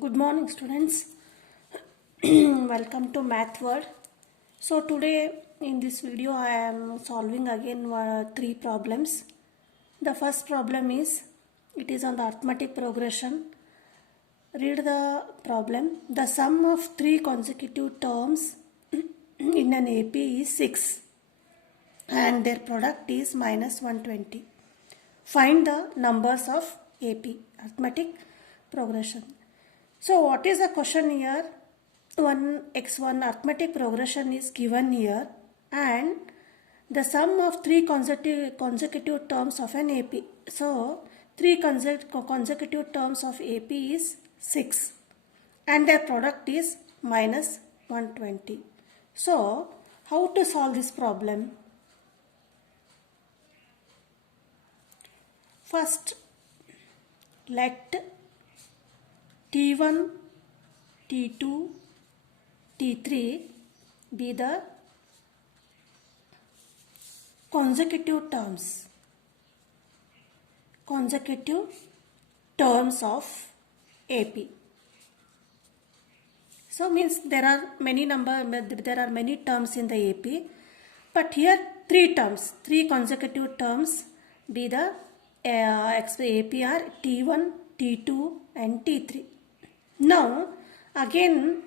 Good morning, students. Welcome to Math World. So today in this video I am solving again three problems. The first problem is it is on the arithmetic progression. Read the problem. The sum of three consecutive terms in an AP is 6 and their product is minus 120. Find the numbers of AP, arithmetic progression. So what is the question here? 1x1 arithmetic progression is given here and the sum of three consecutive terms of an AP. So three consecutive terms of AP is 6 and their product is minus 120. So how to solve this problem? First, let T1, T2, T3 be the consecutive terms of AP. So means there are many terms in the AP, but here three consecutive terms be the AP are T1, T2 and T3. Now again,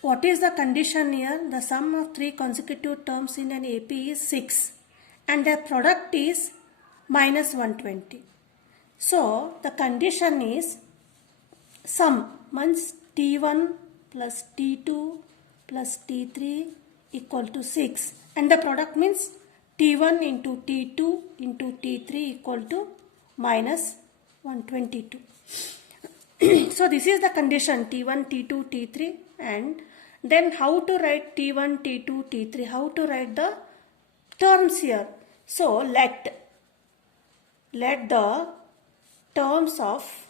what is the condition here? The sum of three consecutive terms in an AP is 6 and their product is minus 120. So the condition is sum means T1 plus T2 plus T3 equal to 6 and the product means T1 into T2 into T3 equal to minus 122. So this is the condition T1, T2, T3 and then how to write T1, T2, T3? How to write the terms here? So let the terms of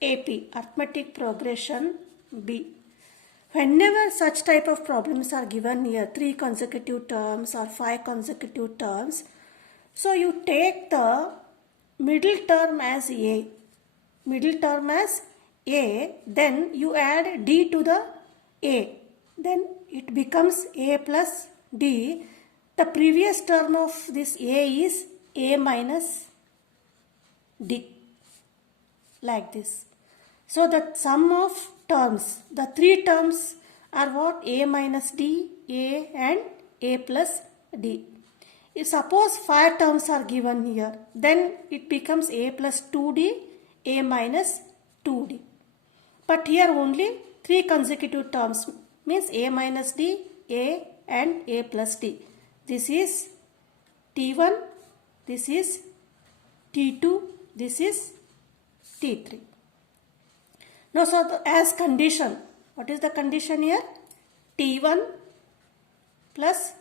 AP, arithmetic progression, be. Whenever such type of problems are given here, 3 consecutive terms or 5 consecutive terms, so you take the middle term as A, then you add D to the A, then it becomes A plus D. The previous term of this A is A minus D, like this. So the sum of terms, the three terms are what? A minus D, A and A plus D. If suppose 5 terms are given here, then it becomes A plus 2D, A minus 2D. But here only 3 consecutive terms means A minus D, A and A plus D. This is T1, this is T2, this is T3. Now, so as condition, what is the condition here? T1 plus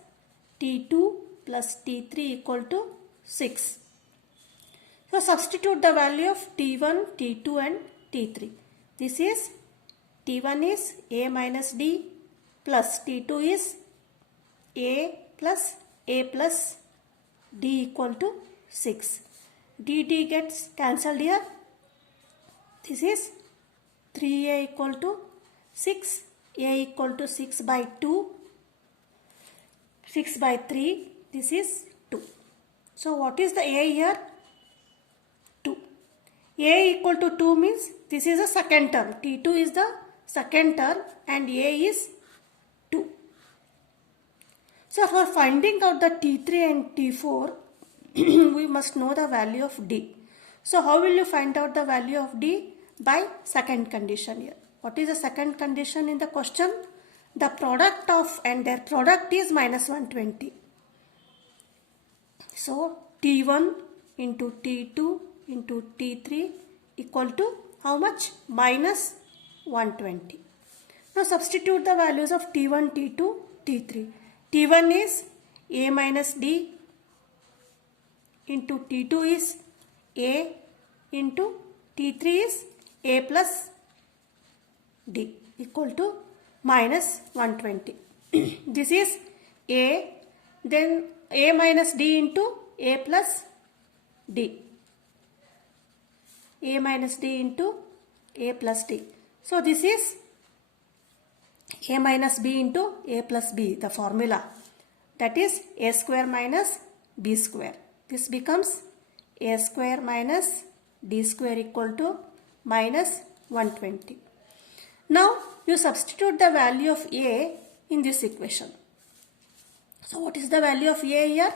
T2 plus T3 equal to 6. So, substitute the value of T1, T2 and T3. This is T1 is A minus D plus T2 is A plus D equal to 6. D gets cancelled here. This is 3A equal to 6, A equal to 6 by 2, 6 by 3, this is 2. So what is the A here? 2. A equal to 2 means this is the second term. T2 is the second term and A is 2. So for finding out the T3 and T4, we must know the value of D. So how will you find out the value of D? By second condition here. What is the second condition in the question? The product of and their product is minus 120. So T1 into T2 into T3 equal to how much? Minus 120. Now substitute the values of T1, T2, T3. T1 is A minus D into T2 is A into T3 is A plus D equal to minus 120. This is A, then A minus D into A plus D. a minus d into a plus d. So this is a minus b into a plus b, the formula. That is a square minus b square. This becomes a square minus d square equal to minus 120. Now you substitute the value of a in this equation. So what is the value of a here?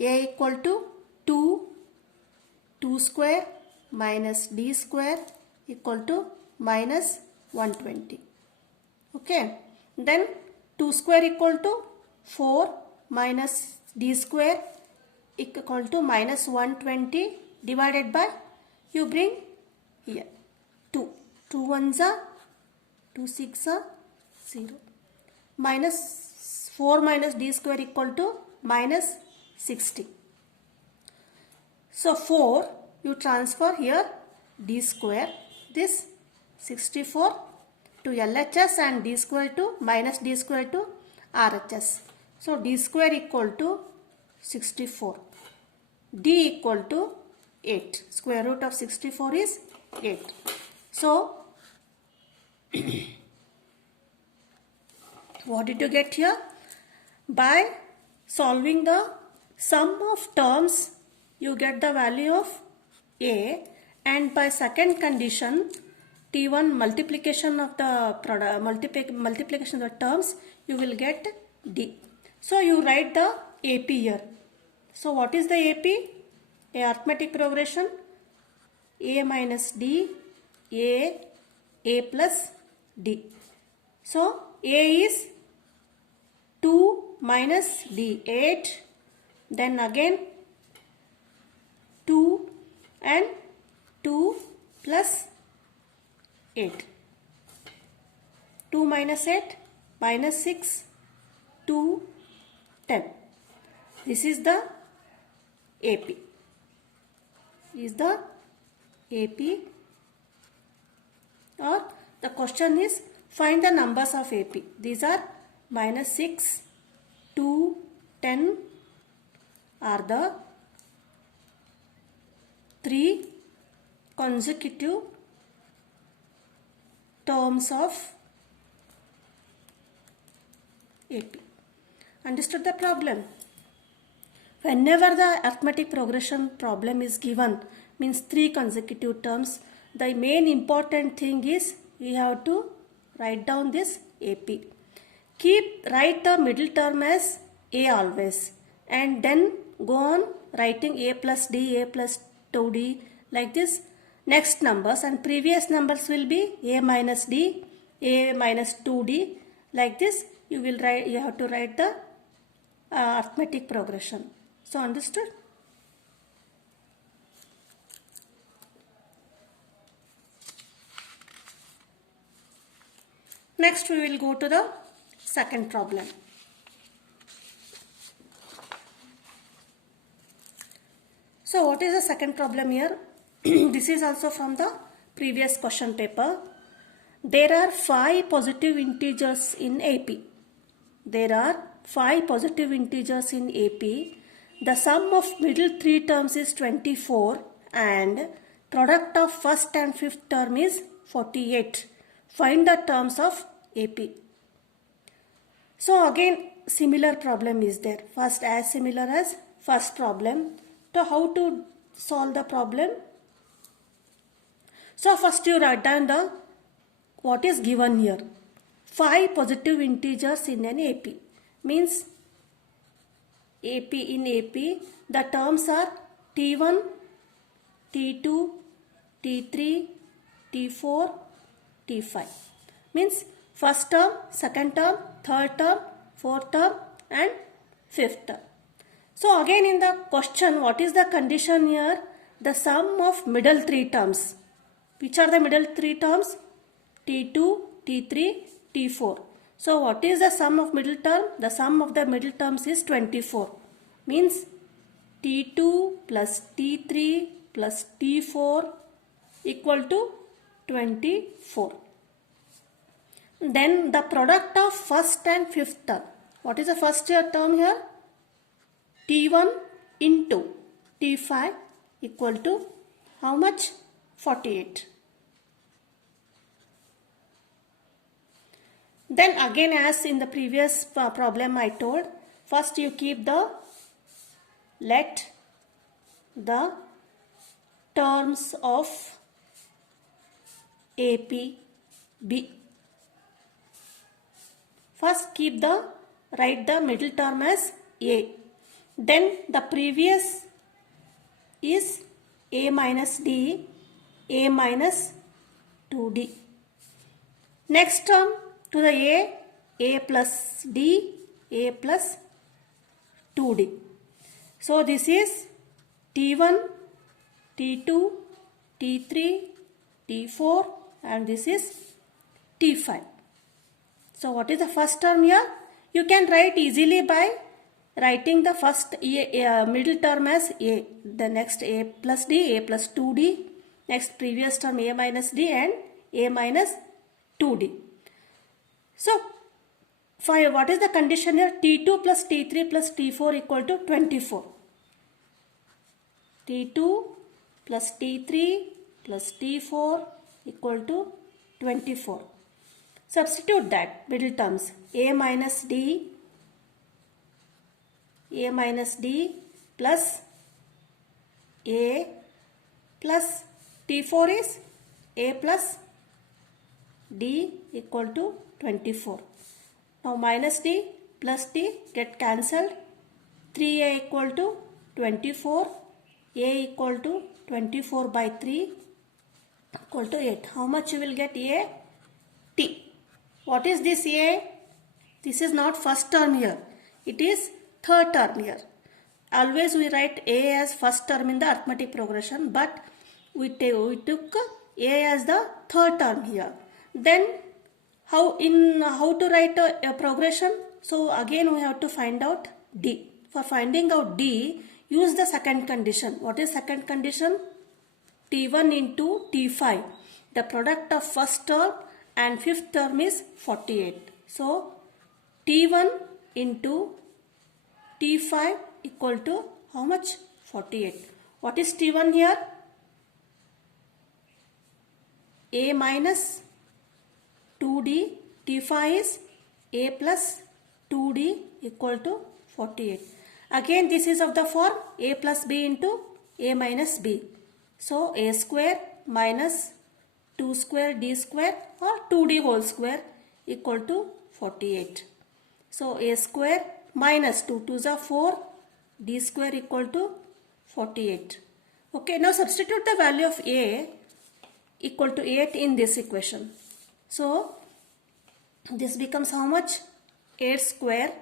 A equal to 2 square minus d square equal to minus 120. Okay. Then 2 square equal to 4 minus d square equal to minus 120 divided by, you bring here 2. 2 ones are 2 6 are 0. Minus 4 minus d square equal to minus 60. So 4 you transfer here d square, this 64 to LHS and d square to minus d square to RHS. So d square equal to 64. D equal to 8. Square root of 64 is 8. So what did you get here? By solving the sum of terms, you get the value of a, and by second condition, T1 multiplication of the product, multiplication of the terms, you will get D. So you write the AP here. So what is the AP? A arithmetic progression, a minus d, a plus d. So a is 2 minus d, 8, then again 2 and 2 plus 8. 2 minus 8 minus 6, 2, 10. This is the AP. Is the AP, or the question is find the numbers of AP. These are minus 6, 2, 10 are the 3 consecutive terms of AP. Understood the problem? Whenever the arithmetic progression problem is given, means 3 consecutive terms, the main important thing is we have to write down this AP. Write the middle term as A always, and then go on writing A plus D, A plus 2D, like this. Next numbers and previous numbers will be A minus D, A minus 2D, like this. You will write. You have to write the arithmetic progression. So understood? Next we will go to the second problem. So what is the second problem here? This is also from the previous question paper. There are 5 positive integers in AP. There are 5 positive integers in AP. The sum of middle 3 terms is 24 and product of first and fifth term is 48. Find the terms of AP. So again similar problem is there. First, as similar as first problem. So how to solve the problem? So first you write down the what is given here. 5 positive integers in an AP. Means AP, in AP the terms are T1, T2, T3, T4, T5. Means first term, second term, third term, fourth term and fifth term. So again in the question, what is the condition here? The sum of middle 3 terms. Which are the middle 3 terms? T2, T3, T4. So what is the sum of middle term? The sum of the middle terms is 24. Means T2 plus T3 plus T4 equal to 24. Then the product of first and fifth term. What is the first term here? T1 into T5 equal to how much? 48. Then again, as in the previous problem I told, first you keep let the terms of AP be. First write the middle term as A. Then the previous is A minus D, A minus 2D. Next term to the A plus D, A plus 2D. So this is T1, T2, T3, T4 and this is T5. So what is the first term here? You can write easily by writing the first middle term as A. The next A plus D, A plus 2D. Next previous term A minus D and A minus 2D. So what is the condition here? T2 plus T3 plus T4 equal to 24. T2 plus T3 plus T4 equal to 24. Substitute that middle terms A minus D plus A plus T4 is A plus D equal to 24. Now minus D plus D get cancelled. 3A equal to 24. A equal to 24 by 3 equal to 8. How much you will get A? T. What is this A? This is not first term here. It is third term here. Always we write A as first term in the arithmetic progression, but we took A as the third term here. Then how to write a progression? So again we have to find out D. For finding out D, use the second condition. What is second condition? T1 into T5. The product of first term and fifth term is 48. So T1 into T5 equal to how much? 48. What is T1 here? A minus 2D. T5 is A plus 2D equal to 48. Again this is of the form A plus B into A minus B. So A square minus 2 square D square or 2D whole square equal to 48. So A square minus 2 2s are 4, D square equal to 48. Okay, now substitute the value of A equal to 8 in this equation. So this becomes how much? 8 square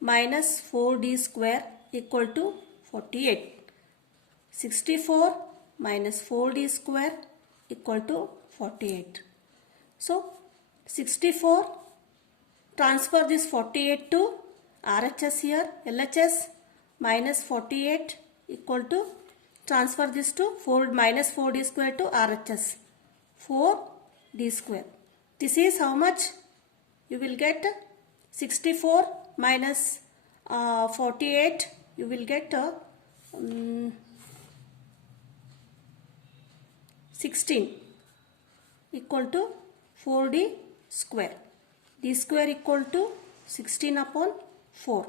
minus 4D square equal to 48. 64 minus 4D square equal to 48. So 64, transfer this 48 to RHS here, LHS minus 48 equal to, transfer this to 4 minus 4D square to RHS, 4D square. This is how much? You will get 64 minus 48, you will get 16 equal to 4D square. D square equal to 16 upon 4.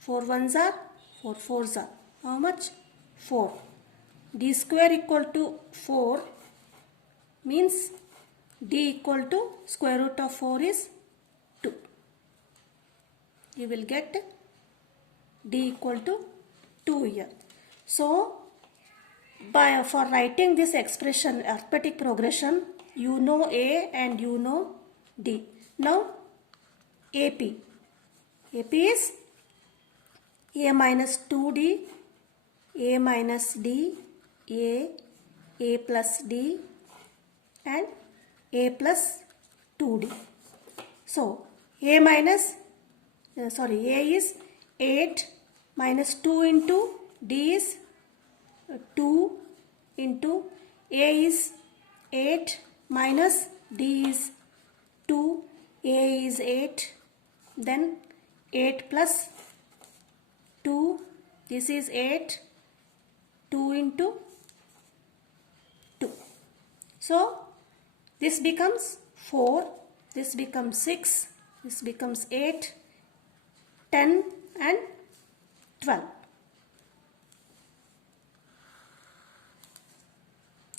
4 ones are 4 fours are how much? 4. D square equal to 4 means D equal to square root of 4 is 2. You will get D equal to 2 here. So for writing this expression arithmetic progression, you know A and you know D. Now AP. AP is A minus 2D, A minus D, A plus D and A plus 2D. So A is 8 minus 2 into D is 2 into A is 8 minus D is 2, A is 8, then 8 plus 2, this is 8, 2 into 2. So this becomes 4, this becomes 6, this becomes 8, 10 and 12.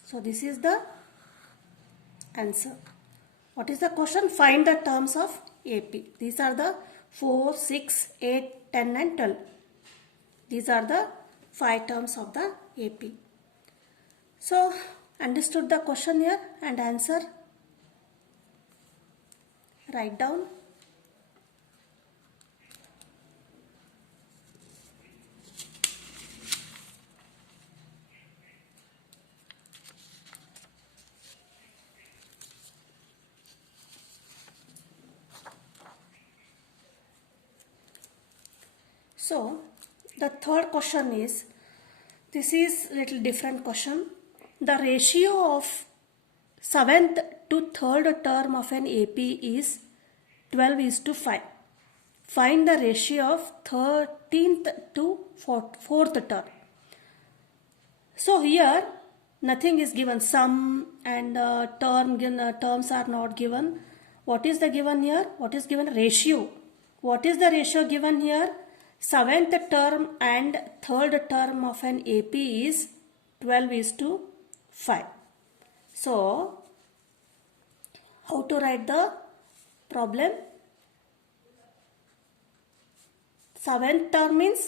So this is the answer. What is the question? Find the terms of AP. These are the 4, 6, 8, 10 and 12. These are the 5 terms of the AP. So understood the question here and answer? Write down. So the third question is, this is little different question. The ratio of 7th to 3rd term of an AP is 12:5. Find the ratio of 13th to 4th term. So here nothing is given, sum and terms are not given. What is the given here? What is given? Ratio. What is the ratio given here? 7th term and 3rd term of an AP is 12:5. So how to write the problem? 7th term means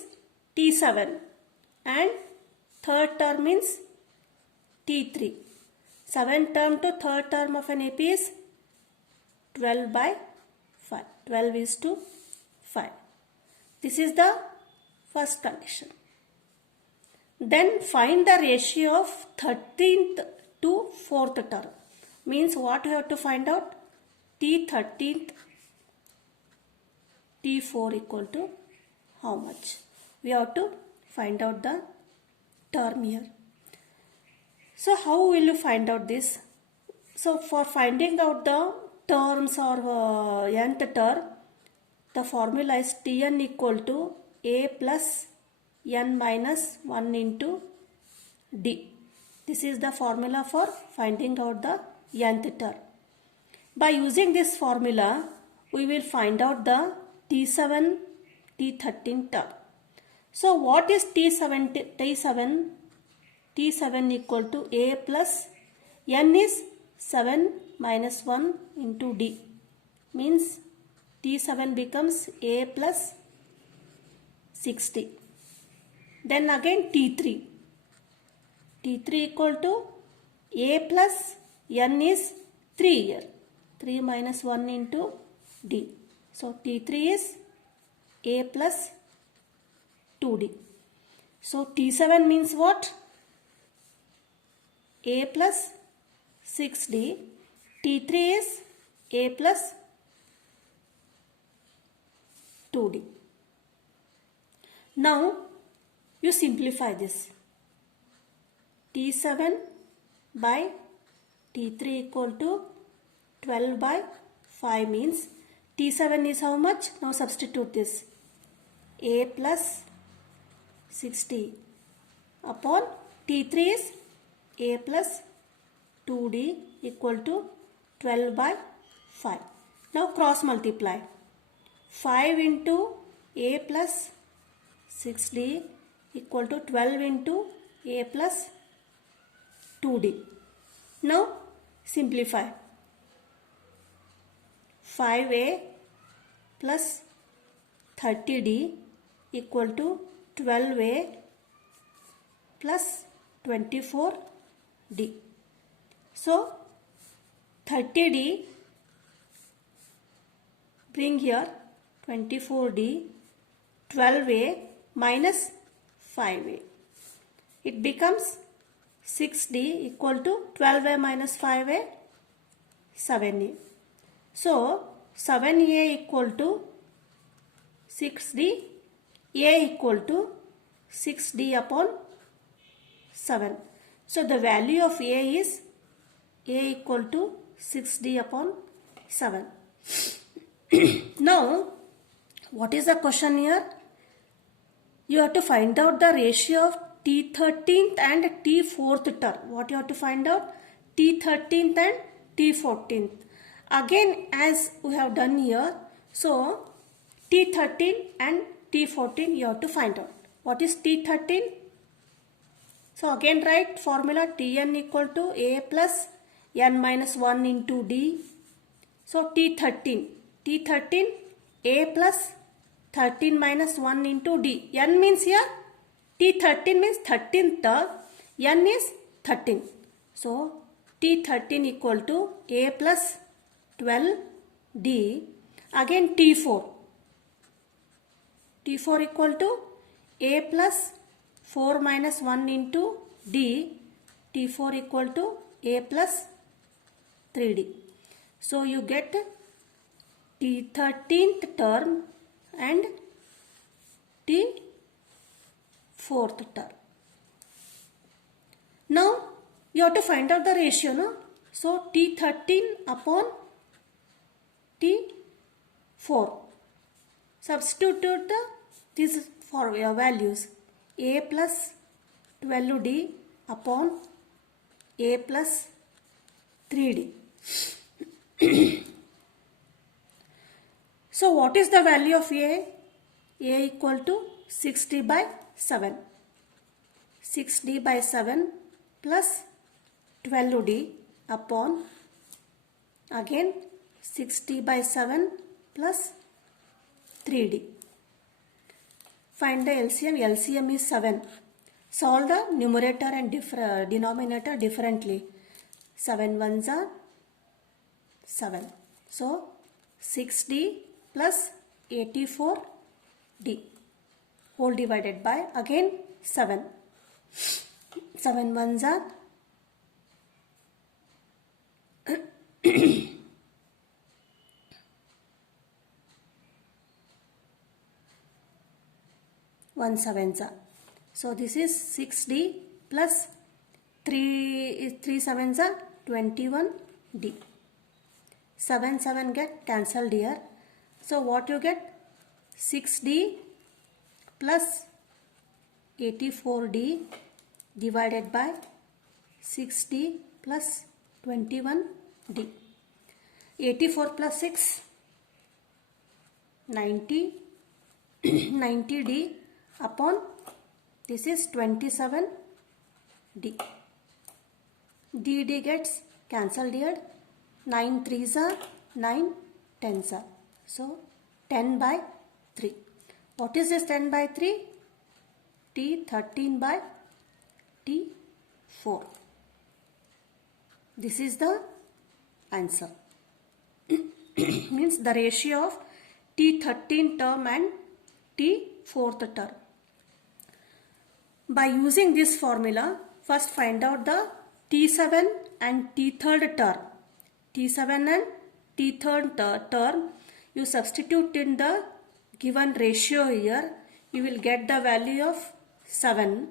T7 and 3rd term means T3. 7th term to 3rd term of an AP is 12/5. 12:5. This is the first condition. Then find the ratio of 13th to 4th term. Means what you have to find out? T13th, T4 equal to how much? We have to find out the term here. So how will you find out this? So for finding out the terms or nth term, the formula is Tn equal to A plus n minus 1 into D. This is the formula for finding out the nth term. By using this formula, we will find out the T7, T13 term. So what is T7? T7 equal to A plus n is 7 minus 1 into D. Means T7 becomes A plus 60. Then again T3. T3 equal to A plus n is 3 here. 3 minus 1 into D. So T3 is A plus 2D. So T7 means what? A plus 6D. T3 is A plus 2D. Now you simplify this. T7 by T3 equal to 12/5 means T7 is how much? Now substitute this. A plus 60 upon T3 is A plus 2D equal to 12/5. Now cross multiply. 5 into A plus 6D equal to 12 into A plus 2D. Now simplify. 5A plus 30D equal to 12A plus 24D. So 30D bring here 24D, 12A minus 5A. It becomes 6D equal to 12A minus 5A, 7A. So 7A equal to 6D, A equal to 6D upon 7. So the value of A is A equal to 6D upon 7. Now, what is the question here? You have to find out the ratio of T13th and T4th term. What you have to find out? T13th and T14th. Again, as we have done here, so T13 and T14 you have to find out. What is T13? So again write formula Tn equal to A plus n minus 1 into D. So T13 A plus 13 minus 1 into D. N means here T13 means 13th term, n is 13. So T13 equal to A plus 12 D. Again T4 equal to A plus 4 minus 1 into D. T4 equal to A plus 3D. So you get T13th term and T4th term. Now you have to find out the ratio, no? So T13 upon T4. Substitute these for your values. A plus 12D upon A plus 3D. So what is the value of A? A equal to 6D by 7. 6D by 7 plus 12D upon again 6D by 7 plus 3D. Find the LCM. LCM is 7. Solve the numerator and denominator differently. 7 ones are 7. So 6D plus 84D whole divided by again 7. 7 ones are 1 sevens are. So this is 6D plus 3 sevens are 21D. 7 get cancelled here. So what you get? 6D plus 84D divided by 6D plus 21D. 84 plus 6 90 90D upon this is 27D. D gets cancelled here. 9 3s are 9 10s are. So 10 by 3. What is this 10 by 3? T13 by T4. This is the answer. Means the ratio of T13 term and T4th term. By using this formula, first find out the T7 and T3rd term. T7 and T3rd term, you substitute in the given ratio here, you will get the value of 7.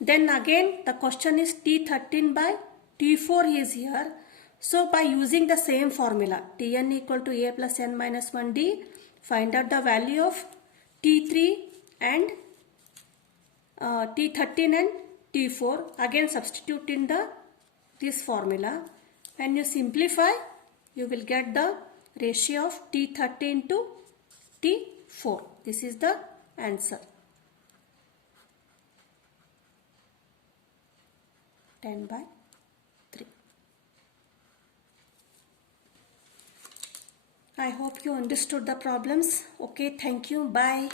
Then again the question is T13 by T4 is here. So by using the same formula, Tn equal to A plus n minus 1D, find out the value of T3 and T13 and T4. Again substitute in this formula. When you simplify, you will get the ratio of T13 to T4. This is the answer. 10 by 3. I hope you understood the problems. Okay, thank you. Bye.